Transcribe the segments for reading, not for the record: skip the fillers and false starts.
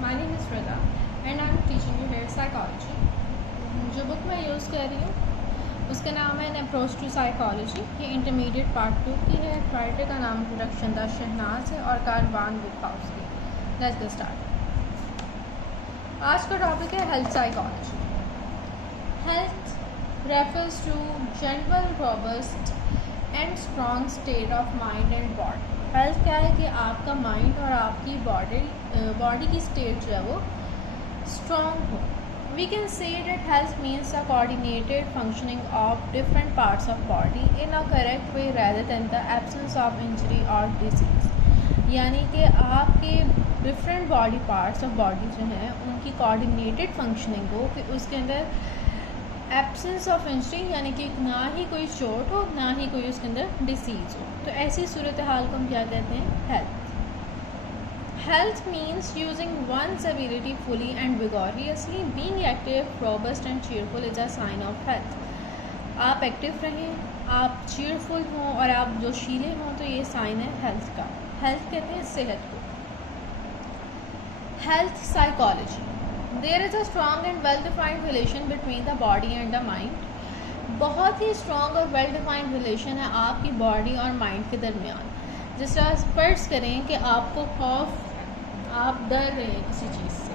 My name is Rida and I'm teaching you here psychology. जो book मैं use कर रही हूँ उसका नाम है एन अप्रोच टू साइकोलॉजी। ये इंटरमीडिएट पार्ट 2 की है। राइटर का नाम रक्षंदा शहनाज है और कारवान बुक हाउस की। Let's get start. आज का टॉपिक है health psychology. Health refers to general robust and strong state of mind and body. Health क्या है कि आपका माइंड और आपकी बॉडी की स्टेट जो है वो स्ट्रॉन्ग हो। We can say that health means a coordinated functioning of different parts of body in a correct way rather than the absence of injury और डिजीज़। यानी कि आपके different body parts of body जो हैं उनकी coordinated functioning हो कि उसके अंदर एब्सेंस ऑफ इंजरी यानी कि ना ही कोई चोट हो ना ही कोई उसके अंदर डिसीज़ हो। तो ऐसी सूरत हाल को हम क्या कहते हैं? Health. Health means using one's ability fully and vigorously, being active, robust and cheerful is a sign of health. आप एक्टिव रहें, आप चीयरफुल हों और आप जोशीले हों तो ये साइन है हेल्थ का। हेल्थ कहते हैं सेहत को। Health psychology. There is a strong and well defined relation between the body and the mind. बहुत ही स्ट्रॉन्ग और वेल डिफाइंड रिलेशन है आपकी बॉडी और माइंड के दरमियान। जिस तरह फर्ज करें कि आपको खौफ, आप डर रहे हैं किसी चीज़ से,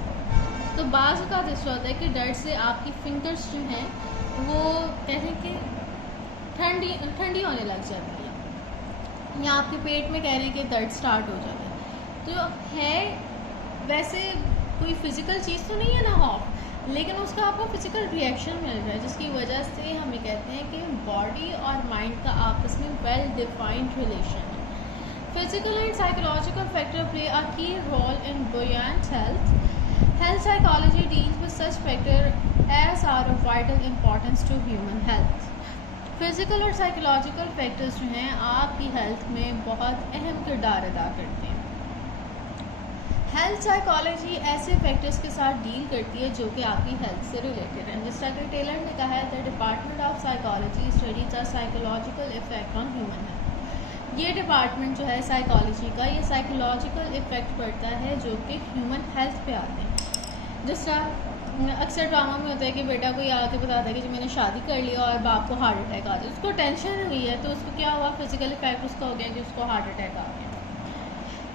तो बाज़ औक़ात ऐसा होता है कि डर से आपकी फिंगर्स जो हैं वो कहें कि ठंडी होने लग जाती है, या आपके पेट में कह रहे हैं कि दर्द स्टार्ट हो जाता है। तो है वैसे कोई फ़िज़िकल चीज़ तो नहीं है ना खौफ, लेकिन उसका आपको फ़िज़िकल रिएक्शन मिल रहा है जिसकी वजह से हमें कहते हैं कि बॉडी और माइंड का आपस में वेल डिफाइंड रिलेशन है। Physical and psychological factor play a key role in buoyant health. Health psychology deals with such factor as are of vital importance to human health. Physical और psychological factors जो हैं आपकी health में बहुत अहम किरदार अदा करते हैं। हेल्थ साइकोलॉजी ऐसे फैक्टर्स के साथ डील करती है जो कि आपकी हेल्थ से रिलेटेड हैं। जिस तरह कि टेलर ने कहा है, the department of psychology studies the psychological effect on human health. ये डिपार्टमेंट जो है साइकोलॉजी का, ये साइकोलॉजिकल इफेक्ट पड़ता है जो कि ह्यूमन हेल्थ पे आते हैं। जिस तरह अक्सर ड्रामा में होता है कि बेटा कोई आके बताता है कि जो मैंने शादी कर लिया और बाप को हार्ट अटैक आ जाए, उसको टेंशन हुई है तो उसको क्या हुआ, फिजिकल इफेक्ट उसका हो गया कि उसको हार्ट अटैक आ गया।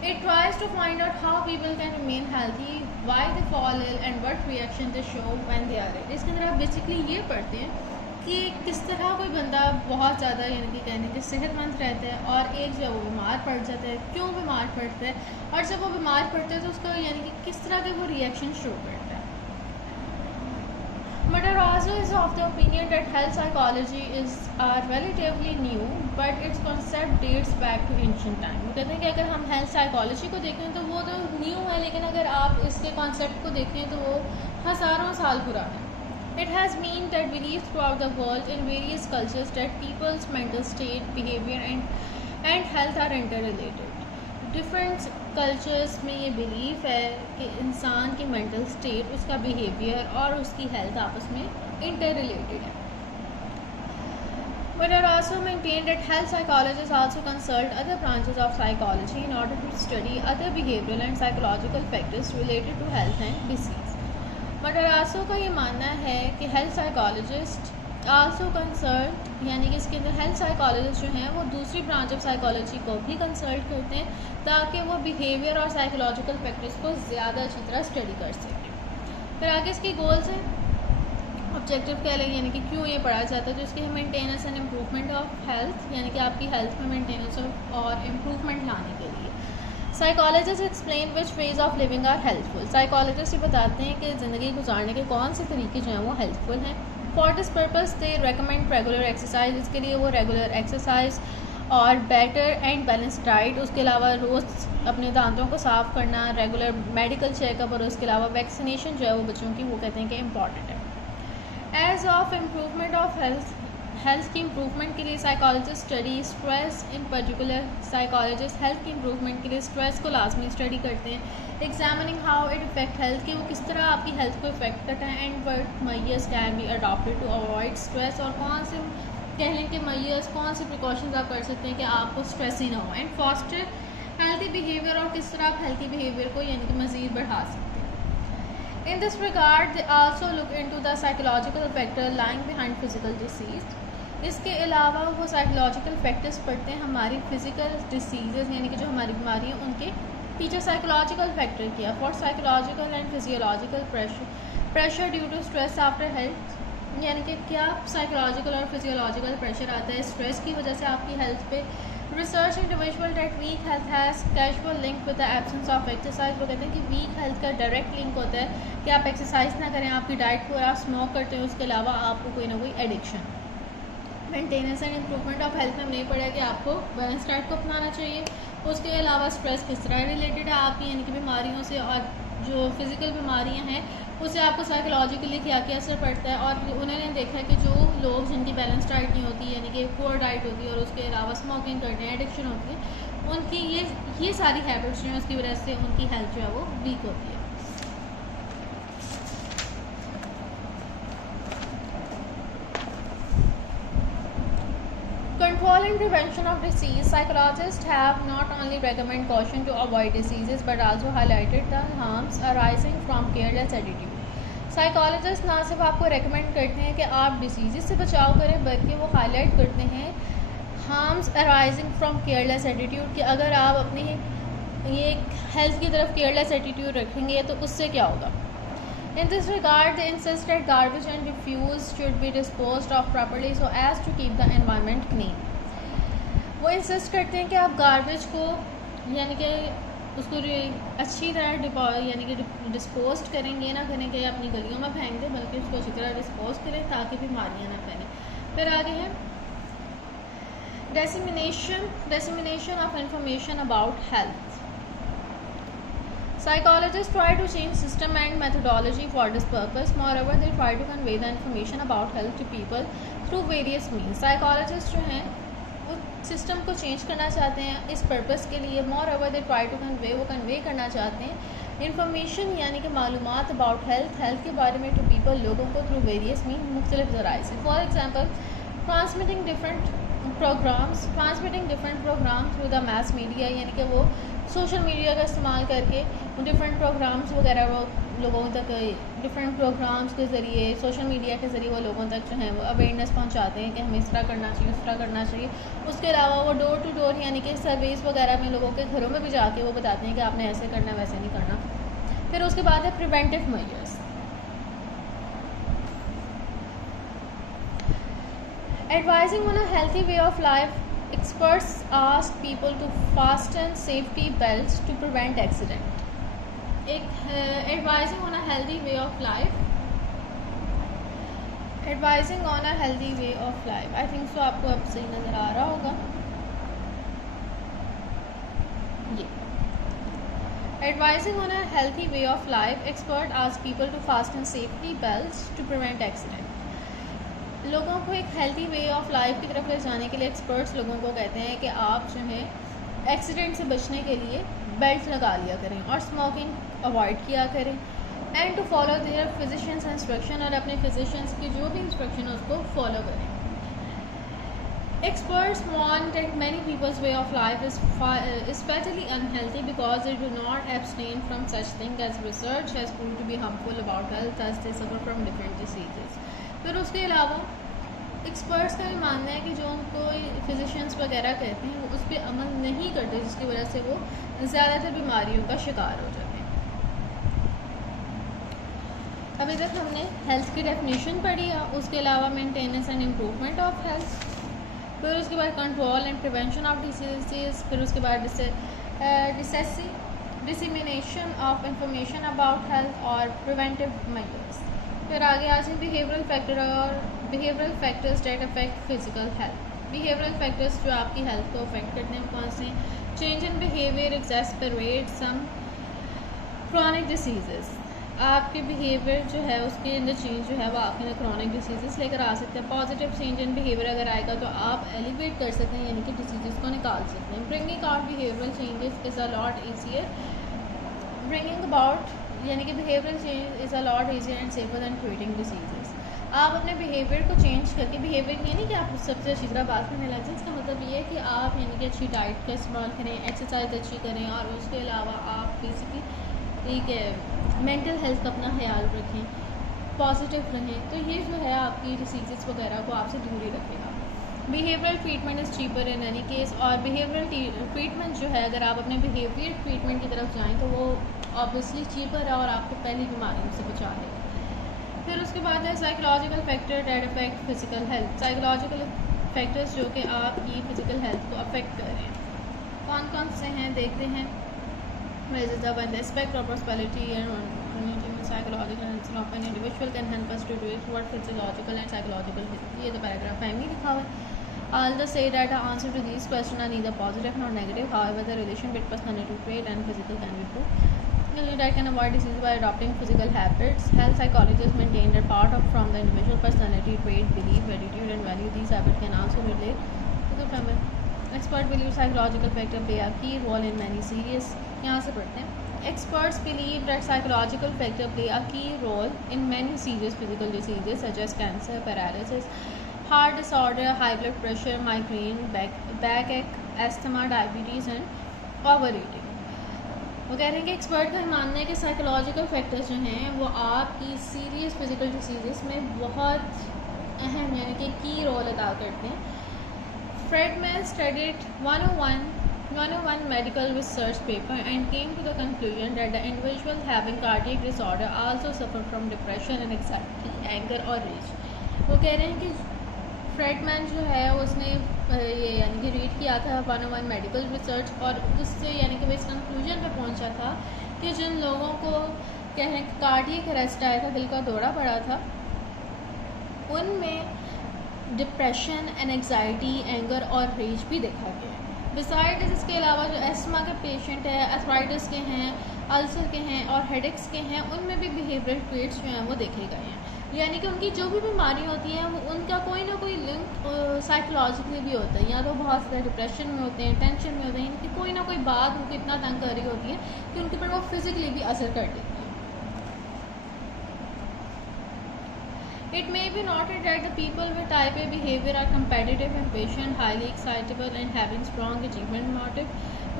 It tries to find out how people can remain healthy, why they fall ill and what reaction they show when they are ill। इसके अंदर आप बेसिकली ये पढ़ते हैं कि किस तरह कोई बंदा बहुत ज़्यादा यानी कि कहने के सेहतमंद रहता है और एक जब वो बीमार पड़ जाता है, क्यों बीमार पड़ता है, और जब वो बीमार पड़ता है तो उसका यानी कि किस तरह के वो रिएक्शन शो करता है। Matarazzo is of the opinion that health psychology is relatively new, but its concept dates back to ancient time। वो कहते हैं कि अगर हम हेल्थ साइकोलॉजी को देखें तो वो तो न्यू है, लेकिन अगर आप इसके कॉन्सेप्ट को देखें तो वो हज़ारों साल पुराना है। It has been that believed throughout the world in various cultures that people's mental state, behavior and health are interrelated। Different cultures में ये बिलीफ है कि इंसान की मेंटल स्टेट, उसका बिहेवियर और उसकी हेल्थ आपस में इंटर रिलेटेड है। But are also maintained that health psychologists also consult other branches of psychology in order to study other behavioral and psychological factors related to health and disease। मटारासो का ये मानना है कि हेल्थ साइकोलॉजिस्ट आल्सो कंसल्ट, यानी कि इसके अंदर health psychologist जो हैं वो दूसरी ब्रांच ऑफ साइकोलॉजी को भी कंसल्ट करते हैं ताकि वो बिहेवियर और साइकोलॉजिकल फैक्टर्स को ज़्यादा अच्छी तरह स्टडी कर सकें। फिर आगे इसके गोल्स हैं, ऑब्जेक्टिव कह लें, यानी कि क्यों ये पढ़ा जाता है। तो इसके maintenance and improvement of health, यानी कि आपकी हेल्थ में मेंटेनेंस और इम्प्रूवमेंट लाने के लिए। Psychologist explain which ways of living are helpful. Psychologist ये बताते हैं कि ज़िंदगी गुजारने के कौन से तरीके जो हैं वो हेल्पफुल हैं। For this purpose they recommend regular exercise, इसके लिए वो रेगुलर एक्सरसाइज और बेटर एंड बैलेंस डाइट, उसके अलावा रोज़ अपने दांतों को साफ़ करना, रेगुलर मेडिकल चेकअप और उसके अलावा वैक्सीनेशन जो है वो बच्चों की, वो कहते हैं कि इम्पॉर्टेंट है। Age of improvement of health की इम्प्रूवमेंट के लिए psychologist study stress in particular. Psychologist health की इम्प्रूवमेंट के लिए स्ट्रेस को लाजमी स्टडी करते हैं। Examining how it affect health, कि वो किस तरह आपकी हेल्थ को इफेक्ट करता है। And what measures can be adopted to avoid stress, और कौन से कह लें कि मेजर्स, कौन से प्रिकॉशंस आप कर सकते हैं कि आपको स्ट्रेस ही ना हो। एंड फॉस्टर हेल्थी बिहेवियर, और किस तरह आप हेल्थी बिहेवियर को यानी कि मज़ीद बढ़ा सकते हैं। In this regard, they also look into the psychological factor lying behind physical disease. इसके अलावा वो साइकोलॉजिकल फैक्टर्स पढ़ते हैं हमारी फिजिकल डिसीज़ यानी कि जो हमारी बीमारी हैं उनके पीछे साइकोलॉजिकल फैक्टर किया for psychological and physiological pressure due to stress after health यानी कि क्या साइकोलॉजिकल और फिजियोलॉजिकल प्रेशर आता है स्ट्रेस की वजह से आपकी हेल्थ पे। Research individual that weak health has casual link with the absence of exercise. वो कहते हैं कि वीक हेल्थ का डायरेक्ट लिंक होता है कि आप एक्सरसाइज ना करें, आपकी डाइट को आप स्मोक करते हैं, उसके अलावा आपको कोई ना कोई addiction. Maintenance and improvement of health में हमने पढ़ा कि आपको बैलेंस डाइट को अपनाना चाहिए। उसके अलावा स्ट्रेस किस तरह रिलेटेड है आपकी यानी कि बीमारियों से और जो फिज़िकल बीमारियां हैं उससे आपको साइकोलॉजिकली क्या क्या असर पड़ता है। और उन्होंने देखा है कि जो लोग जिनकी बैलेंस डाइट नहीं होती यानी कि पुअर डाइट होती है और उसके अलावा स्मोकिंग करते हैं, एडिक्शन होती है, उनकी ये सारी हैबिट्स जो हैं उसकी वजह से उनकी हेल्थ जो है वो वीक होती है। Control and prevention of disease. Psychologists have not only recommend caution to avoid diseases but also highlighted the harms arising from careless attitude. Psychologist ना सिर्फ आपको रेकमेंड करते हैं कि आप डिसीज़ से बचाव करें बल्कि वो हाईलाइट करते हैं harms arising from careless attitude कि अगर आप अपनी ये हेल्थ की तरफ केयरलेस एटीट्यूड रखेंगे तो उससे क्या होगा। In this regard, they insist that garbage and refuse should be disposed of properly so as to keep the environment clean. वो इंसिस्ट करते हैं कि आप गार्बेज को यानी कि उसको अच्छी तरह यानी कि डिस्पोज करें, ये ना करें कि अपनी गलियों में फेंक दें बल्कि उसको अच्छी तरह डिस्पोज करें ताकि बीमारियाँ ना फैलें। फिर आगे है dissemination of information about health. Psychologists try to change system and methodology for this purpose. Moreover, they try to convey the information about health to people through various means. Psychologists जो हैं वो सिस्टम को change करना चाहते हैं इस purpose के लिए। Moreover, they try to convey वो कन्वे करना चाहते हैं इन्फॉर्मेशन यानी कि मालूमात अबाउट हेल्थ के बारे में टू पीपल लोगों को थ्रू वेरियस मीन मुख्तलिफ ज़राए से। For example transmitting different programmes through the mass media यानी कि वो सोशल मीडिया का इस्तेमाल करके डिफरेंट प्रोग्राम्स वगैरह वो लोगों तक डिफरेंट प्रोग्राम्स के ज़रिए सोशल मीडिया के ज़रिए वो लोगों तक जो है वो अवेयरनेस पहुंचाते हैं कि हमें इस तरह करना चाहिए उस तरह करना चाहिए। उसके अलावा वो डोर टू डोर यानी कि सर्विस वगैरह में लोगों के घरों में भी जाके वो बताते हैं कि आपने ऐसे करना वैसे नहीं करना। फिर उसके बाद है preventive measures. Advising on a healthy way of life, experts ask people to fasten safety belts to prevent accident. Advising on a healthy way of life. Advising on a healthy way of life. I think so आपको अब सही नज़र आ रहा होगा ये। Advising on a healthy way of life, expert ask people to fasten safety belts to prevent accident. लोगों को एक हेल्थी वे ऑफ लाइफ की तरफ ले जाने के लिए एक्सपर्ट्स लोगों को कहते हैं कि आप जो है एक्सीडेंट से बचने के लिए बेल्ट लगा लिया करें और स्मोकिंग अवॉइड किया करें and to follow their physicians instruction और अपने फिजिशियंस की जो भी इंस्ट्रक्शन है उसको फॉलो करें। Experts warn that many people's way of life is fatally unhealthy because they do not abstain from such things as research has proved to be harmful about health, thus they suffer from different diseases. फिर उसके अलावा experts का भी मानना है कि जो उनको फिजिशियंस वगैरह कहते हैं वो उस पर अमल नहीं करते जिसकी वजह से वो ज़्यादातर बीमारियों का शिकार हो जाते हैं। अभी तक हमने हेल्थ की डेफिनेशन पढ़ी है, उसके अलावा maintenance and improvement of health, फिर उसके बाद control and prevention of disease, फिर उसके बाद dissemination of information about health और प्रिवेंटिव मेजर्स। फिर आगे आज बिहेवियरल फैक्टर और behavioural factors that affect physical health. Behavioural factors जो आपकी हेल्थ को अफेक्ट करते हैं कौन से? Change in behaviour exacerbate some chronic diseases. आपके बिहेवियर जो है उसके अंदर चेंज जो है वो आपके अंदर क्रॉनिक डिसीजेस लेकर आ सकते हैं। पॉजिटिव चेंज इन बिहेवियर अगर आएगा तो आप एलिवेट कर सकते हैं यानी कि डिसीजेस को निकाल सकते हैं। Bringing out behavioural changes is a lot easier. Bringing about यानी कि behavioural change is a lot easier and safer than treating diseases. आप अपने बिहेवियर को चेंज करके, बिहेवियर ये नहीं कि आप सबसे अच्छी तरह बात करने लग जाए, इसका मतलब ये है कि आप यानी कि अच्छी डाइट का इस्तेमाल करें, एक्सरसाइज अच्छी करें और उसके अलावा आप बेसिकली ठीक है, मेंटल हेल्थ का अपना ख्याल रखें, पॉजिटिव रहें, तो ये जो है आपकी डिसीज़ वगैरह को आपसे दूर ही रखेगा। Behavioural treatment is cheaper in any case, और बिहेवियरल ट्रीटमेंट जो है अगर आप अपने बिहेवियर ट्रीटमेंट की तरफ जाएँ तो वो ऑब्वियसली चीपर है और आपको पहली बीमारियों से बचा लेगा। फिर उसके बाद है psychological factor that affect physical health. Psychological factors जो कि आपकी फ़िज़िकल हेल्थ को अफेक्ट कर रहे हैं, कौन कौन से हैं देखते हैं। the aspect of prosperity and psychological health of an individual can help us to do it what physiological and psychological health। ये तो पैराग्राफ में ही लिखा हुआ है। I'll just say that the answer to these questions are neither positive nor negative. However, the relation between personality trait and physical can be proved. That can avoid disease by adopting physical habits. Health psychologists maintain that part of from the individual personality trait, belief, attitude, and value. These habits can also relate to the family. Expert believe psychological factor play a key role in many serious. यहाँ से पढ़ते हैं। Experts believe that psychological factor play a key role in many serious physical diseases such as cancer, paralysis, heart disorder, high blood pressure, migraine, backache, asthma, diabetes and overeating। वो कह रहे हैं कि expert का मानना है कि साइकोलॉजिकल फैक्टर्स जो हैं वो आपकी सीरियस फिजिकल डिसीज़ में बहुत अहम यानी कि की रोल अदा करते हैं। Friedman studied 101 medical research paper and came to the conclusion that the individual having cardiac disorder also suffer from depression and anxiety, anger और rage। वो कह रहे हैं कि फ्रेडमैन जो है उसने ये यानी कि रीड किया था 101 मेडिकल रिसर्च और उससे यानी कि वो इस कंक्लूजन पे पहुंचा था कि जिन लोगों को कहें कार्डियक अरेस्ट आया था, दिल का दौरा पड़ा था, उनमें डिप्रेशन एंड एंग्जाइटी, एंगर और रेज भी देखा गया है। बिसाइड इसके अलावा जो एस्थमा के पेशेंट है, आर्थराइटिस के हैं, अल्सर के हैं और हेडेक्स के हैं, उनमें भी बिहेवियरल ट्रेट्स जो हैं वो देखे गए हैं। यानी कि उनकी जो भी बीमारी होती है वो उनका कोई ना कोई लिंक साइकोलॉजिकली भी होता है। या तो बहुत ज़्यादा डिप्रेशन में होते हैं, टेंशन में होते हैं, इनकी कोई ना कोई बात उनको इतना तंग कर रही होती है कि उनके ऊपर वो फिज़िकली भी असर कर देती है। It may be noted that the people with type A behavior are competitive, impatient, highly excitable, and having strong achievement motive.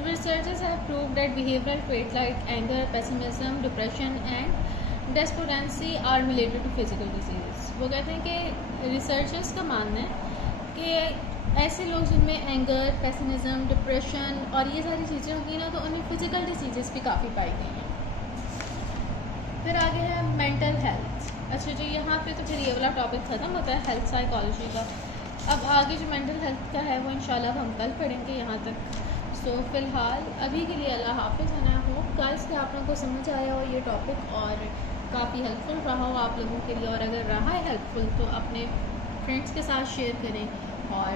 Researchers have proved that behavioral traits like anger, pessimism, depression, and despondency are related to physical diseases. वो कहते हैं कि researchers का मानना है कि ऐसे लोग जिनमें एंगर, पेसिमिज्म, डिप्रेशन और ये सारी चीज़ें होंगी ना, तो उनमें फिजिकल डिसीजेस भी काफ़ी पाई गई हैं। फिर आगे है मेंटल हेल्थ। अच्छा जी, यहाँ पे तो फिर ये वाला टॉपिक ख़त्म होता है हेल्थ साइकोलॉजी का। अब आगे जो मेंटल हेल्थ का है वो इंशाल्लाह हम कल पढ़ेंगे यहाँ तक। सो फ़िलहाल अभी के लिए अल्लाह हाफ़िज़। है ना, होप गाइस कि आप लोगों को समझ आया हो ये टॉपिक और काफ़ी हेल्पफुल रहा हो आप लोगों के लिए। और अगर रहा है हेल्पफुल तो अपने फ्रेंड्स के साथ शेयर करें और